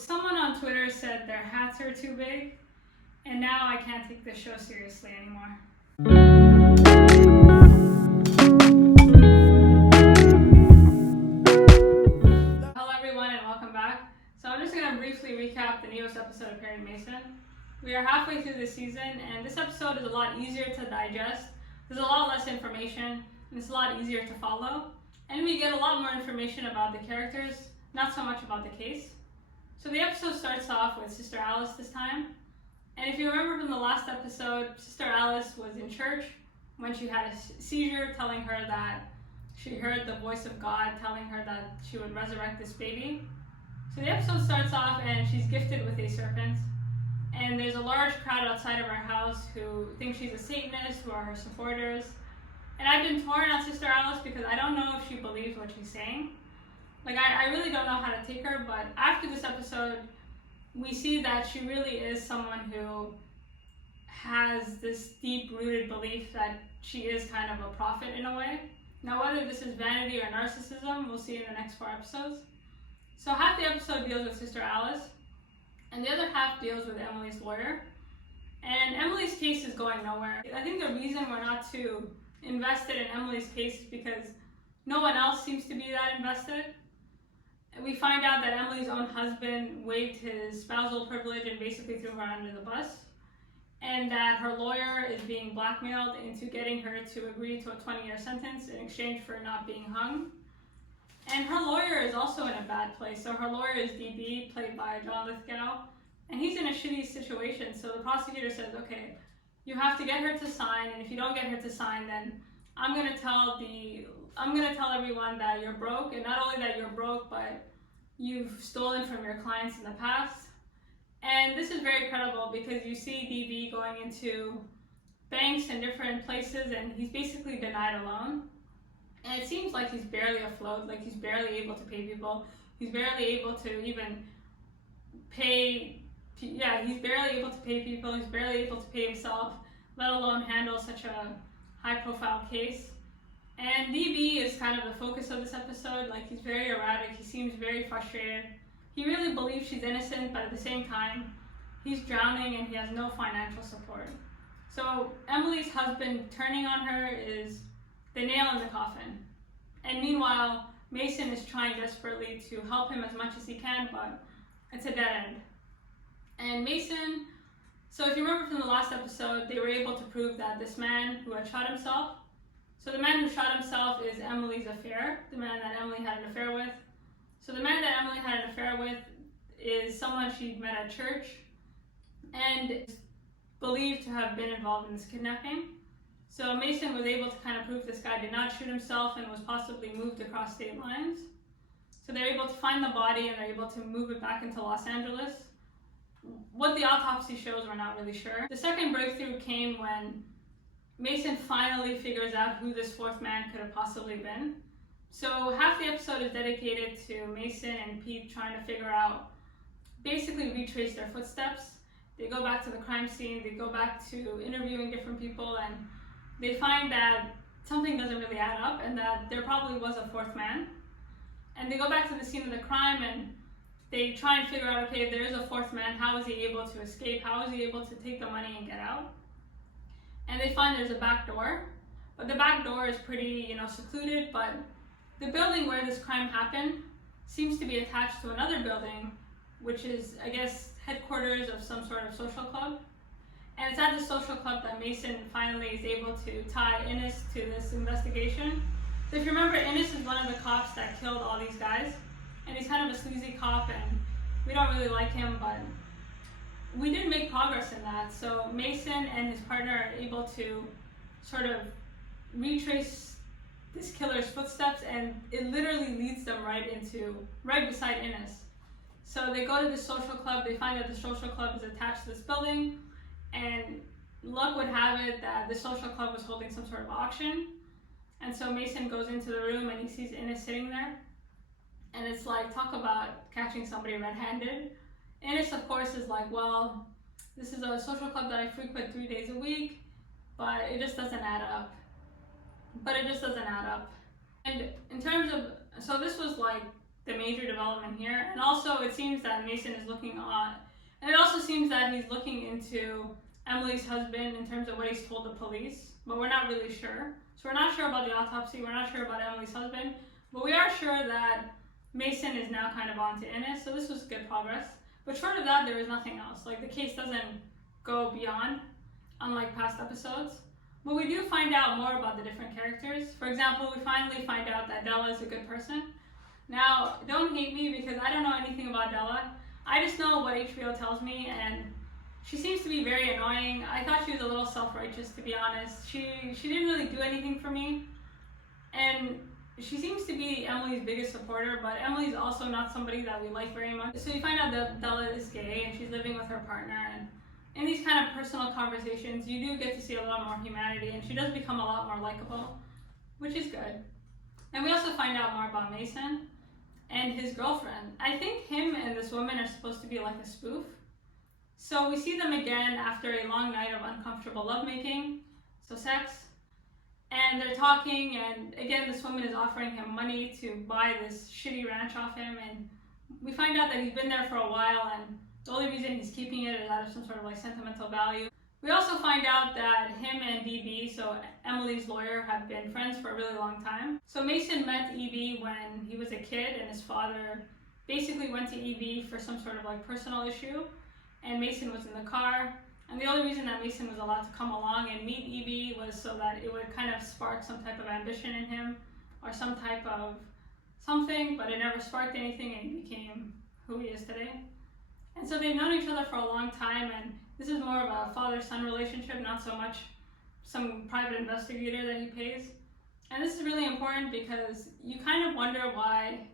Someone on Twitter said their hats are too big, and now I can't take this show seriously anymore. Hello everyone and welcome back. So I'm just going to briefly recap the newest episode of Perry Mason. We are halfway through the season, and this episode is a lot easier to digest. There's a lot less information, and it's a lot easier to follow. And we get a lot more information about the characters, not so much about the case. So the episode starts off with Sister Alice this time. And if you remember from the last episode, Sister Alice was in church when she had a seizure, telling her that she heard the voice of God telling her that she would resurrect this baby. So the episode starts off and she's gifted with a serpent. And there's a large crowd outside of her house who think she's a Satanist, who are her supporters. And I've been torn on Sister Alice because I don't know if she believes what she's saying. I really don't know how to take her, but after this episode, we see that she really is someone who has this deep-rooted belief that she is kind of a prophet in a way. Now, whether this is vanity or narcissism, we'll see in the next 4 episodes. So half the episode deals with Sister Alice, and the other half deals with Emily's lawyer. And Emily's case is going nowhere. I think the reason we're not too invested in Emily's case is because no one else seems to be that invested. We find out that Emily's own husband waived his spousal privilege and basically threw her under the bus, and that her lawyer is being blackmailed into getting her to agree to a 20-year sentence in exchange for not being hung. And her lawyer is also in a bad place. So her lawyer is DB, played by John Lithgow, and he's in a shitty situation. So the prosecutor says, okay, you have to get her to sign, and if you don't get her to sign, then I'm gonna tell everyone that you're broke, and not only that you're broke, but you've stolen from your clients in the past. And this is very credible because you see DB going into banks and different places, and he's basically denied a loan. And it seems like he's barely afloat, like he's barely able to pay people. He's barely able to even pay, he's barely able to pay people. He's barely able to pay himself, let alone handle such a high-profile case. And DB is kind of the focus of this episode. Like, he's very erratic, he seems very frustrated. He really believes she's innocent, but at the same time, he's drowning and he has no financial support. So Emily's husband turning on her is the nail in the coffin. And meanwhile, Mason is trying desperately to help him as much as he can, but it's a dead end. And Mason, so if you remember from the last episode, they were able to prove that this man who had shot himself, so the man who shot himself is Emily's affair, the man that Emily had an affair with. So the man that Emily had an affair with is someone she'd met at church and is believed to have been involved in this kidnapping. So Mason was able to kind of prove this guy did not shoot himself and was possibly moved across state lines. So they're able to find the body and they're able to move it back into Los Angeles. What the autopsy shows, we're not really sure. The second breakthrough came when Mason finally figures out who this 4th man could have possibly been. So half the episode is dedicated to Mason and Pete trying to figure out, basically retrace their footsteps. They go back to the crime scene, they go back to interviewing different people, and they find that something doesn't really add up and that there probably was a 4th man. And they go back to the scene of the crime and they try and figure out, okay, if there is a 4th man, how is he able to escape? How is he able to take the money and get out? And they find there's a back door, but the back door is pretty, secluded, but the building where this crime happened seems to be attached to another building, which is, I guess, headquarters of some sort of social club. And it's at the social club that Mason finally is able to tie Innes to this investigation. So if you remember, Innes is one of the cops that killed all these guys, and he's kind of a sleazy cop, and we don't really like him, but we did make progress in that. So Mason and his partner are able to sort of retrace this killer's footsteps, and it literally leads them right beside Innes. So they go to the social club, they find that the social club is attached to this building, and luck would have it that the social club was holding some sort of auction. And so Mason goes into the room and he sees Innes sitting there. And it's like, talk about catching somebody red-handed. Innes, of course, is like, well, this is a social club that I frequent 3 days a week, but it just doesn't add up. And in terms of, so this was like the major development here. And also it seems that Mason is looking on, and it also seems that he's looking into Emily's husband in terms of what he's told the police, but we're not really sure. So we're not sure about the autopsy, we're not sure about Emily's husband, but we are sure that Mason is now kind of on to Innes, so this was good progress. But short of that, there is nothing else. Like, the case doesn't go beyond, unlike past episodes. But we do find out more about the different characters. For example, we finally find out that Della is a good person. Now, don't hate me because I don't know anything about Della. I just know what HBO tells me, and she seems to be very annoying. I thought she was a little self-righteous, to be honest. She didn't really do anything for me. And she seems to be Emily's biggest supporter, but Emily's also not somebody that we like very much. So you find out that Della is gay and she's living with her partner, and in these kind of personal conversations, you do get to see a lot more humanity, and she does become a lot more likable, which is good. And we also find out more about Mason and his girlfriend. I think him and this woman are supposed to be like a spoof. So we see them again after a long night of uncomfortable lovemaking, so sex. And they're talking, and again, this woman is offering him money to buy this shitty ranch off him, and we find out that he's been there for a while, and the only reason he's keeping it is out of some sort of like sentimental value. We also find out that him and DB, so Emily's lawyer, have been friends for a really long time. So Mason met EB when he was a kid, and his father basically went to EB for some sort of like personal issue, and Mason was in the car. And the only reason that Mason was allowed to come along and meet EB was so that it would kind of spark some type of ambition in him, or some type of something, but it never sparked anything, and he became who he is today. And so they've known each other for a long time, and this is more of a father-son relationship, not so much some private investigator that he pays. And this is really important because you kind of wonder why.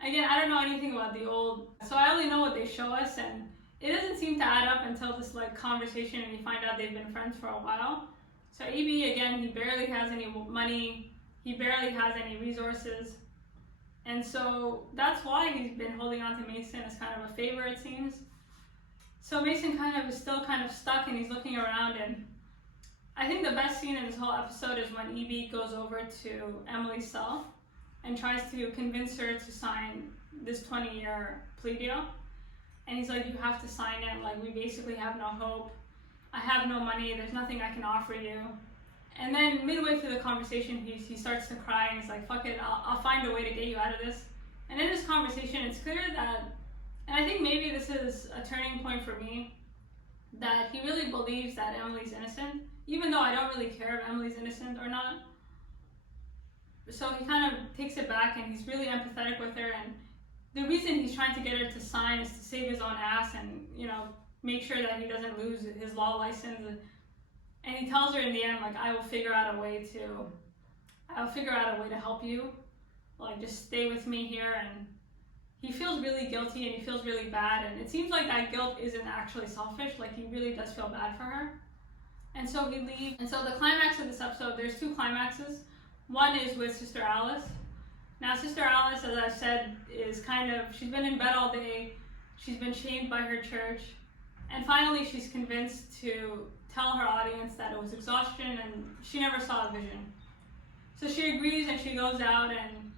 Again, I don't know anything about the old, so I only know what they show us, and it doesn't seem to add up until this like conversation, and you find out they've been friends for a while. So EB, again, he barely has any money, he barely has any resources, and so that's why he's been holding on to Mason as kind of a favor, it seems. So Mason kind of is still kind of stuck, and he's looking around, and I think the best scene in this whole episode is when EB goes over to Emily's cell and tries to convince her to sign this 20-year plea deal. And he's like, you have to sign it, like we basically have no hope. I have no money, there's nothing I can offer you. And then midway through the conversation, he starts to cry, and he's like, fuck it, I'll find a way to get you out of this. And in this conversation, it's clear that, and I think maybe this is a turning point for me, that he really believes that Emily's innocent, even though I don't really care if Emily's innocent or not. So he kind of takes it back, and he's really empathetic with her, and the reason he's trying to get her to sign is to save his own ass and, you know, make sure that he doesn't lose his law license. And he tells her in the end, like, I will figure out a way to help you. Like, just stay with me here. And he feels really guilty, and he feels really bad. And it seems like that guilt isn't actually selfish. Like, he really does feel bad for her. And so he leaves. And so the climax of this episode, there's two climaxes. One is with Sister Alice. Now, Sister Alice, as I've said, is kind of, she's been in bed all day, she's been shamed by her church, and finally she's convinced to tell her audience that it was exhaustion and she never saw a vision. So she agrees, and she goes out and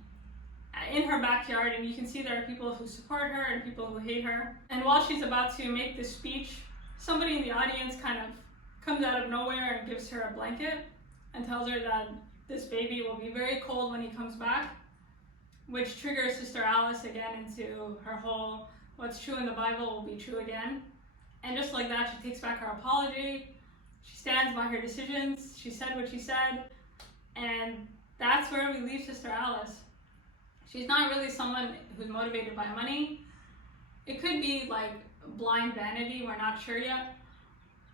in her backyard, and you can see there are people who support her and people who hate her. And while she's about to make this speech, somebody in the audience kind of comes out of nowhere and gives her a blanket and tells her that this baby will be very cold when he comes back, which triggers Sister Alice again into her whole, what's true in the Bible will be true again. And just like that, she takes back her apology, she stands by her decisions, she said what she said, and that's where we leave Sister Alice. She's not really someone who's motivated by money. It could be like blind vanity, we're not sure yet.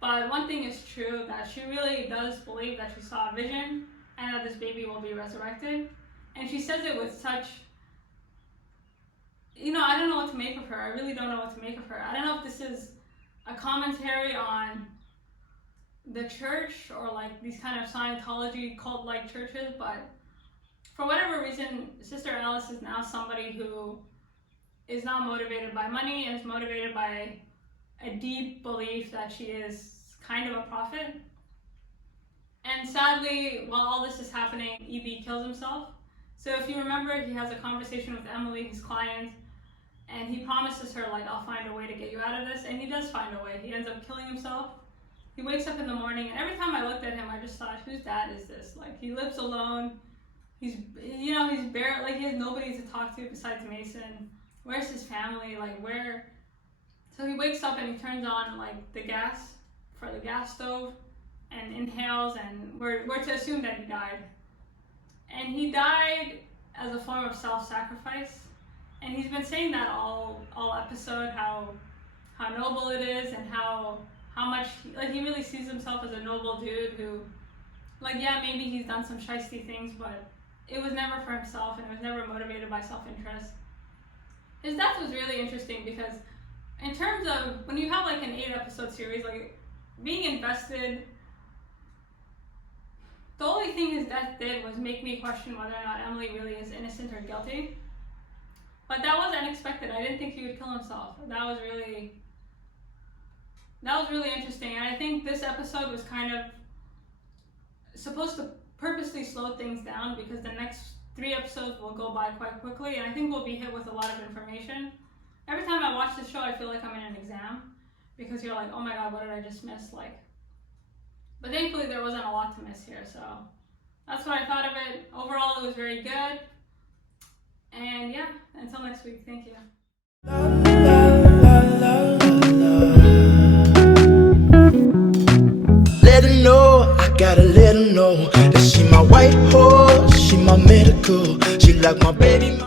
But one thing is true, that she really does believe that she saw a vision and that this baby will be resurrected. And she says it with such, you know, I don't know what to make of her. I really don't know what to make of her. I don't know if this is a commentary on the church or like these kind of Scientology cult-like churches, but for whatever reason, Sister Alice is now somebody who is not motivated by money and is motivated by a deep belief that she is kind of a prophet. And sadly, while all this is happening, EB kills himself. So if you remember, he has a conversation with Emily, his client, and he promises her, like, I'll find a way to get you out of this, and he does find a way. He ends up killing himself. He wakes up in the morning, and every time I looked at him, I just thought, whose dad is this? Like, he lives alone. He's bare, like, he has nobody to talk to besides Mason. Where's his family? Like, where? So he wakes up and he turns on, like, the gas for the gas stove and inhales, and we're to assume that he died. And he died as a form of self-sacrifice. And he's been saying that all episode, how noble it is, and how much, like, he really sees himself as a noble dude who, like, yeah, maybe he's done some shiesty things, but it was never for himself, and it was never motivated by self-interest. His death was really interesting because in terms of, when you have, like, an 8-episode series, like, being invested, the only thing his death did was make me question whether or not Emily really is innocent or guilty. But that was unexpected. I didn't think he would kill himself. That was really interesting. And I think this episode was kind of supposed to purposely slow things down because the next 3 episodes will go by quite quickly, and I think we'll be hit with a lot of information. Every time I watch the show, I feel like I'm in an exam because you're like, oh my god, what did I just miss? Like, but thankfully there wasn't a lot to miss here, so that's what I thought of it. Overall, it was very good. And yeah, until next week, thank you. Let her know, I gotta let her know that she my white horse, she my medical, she like my baby.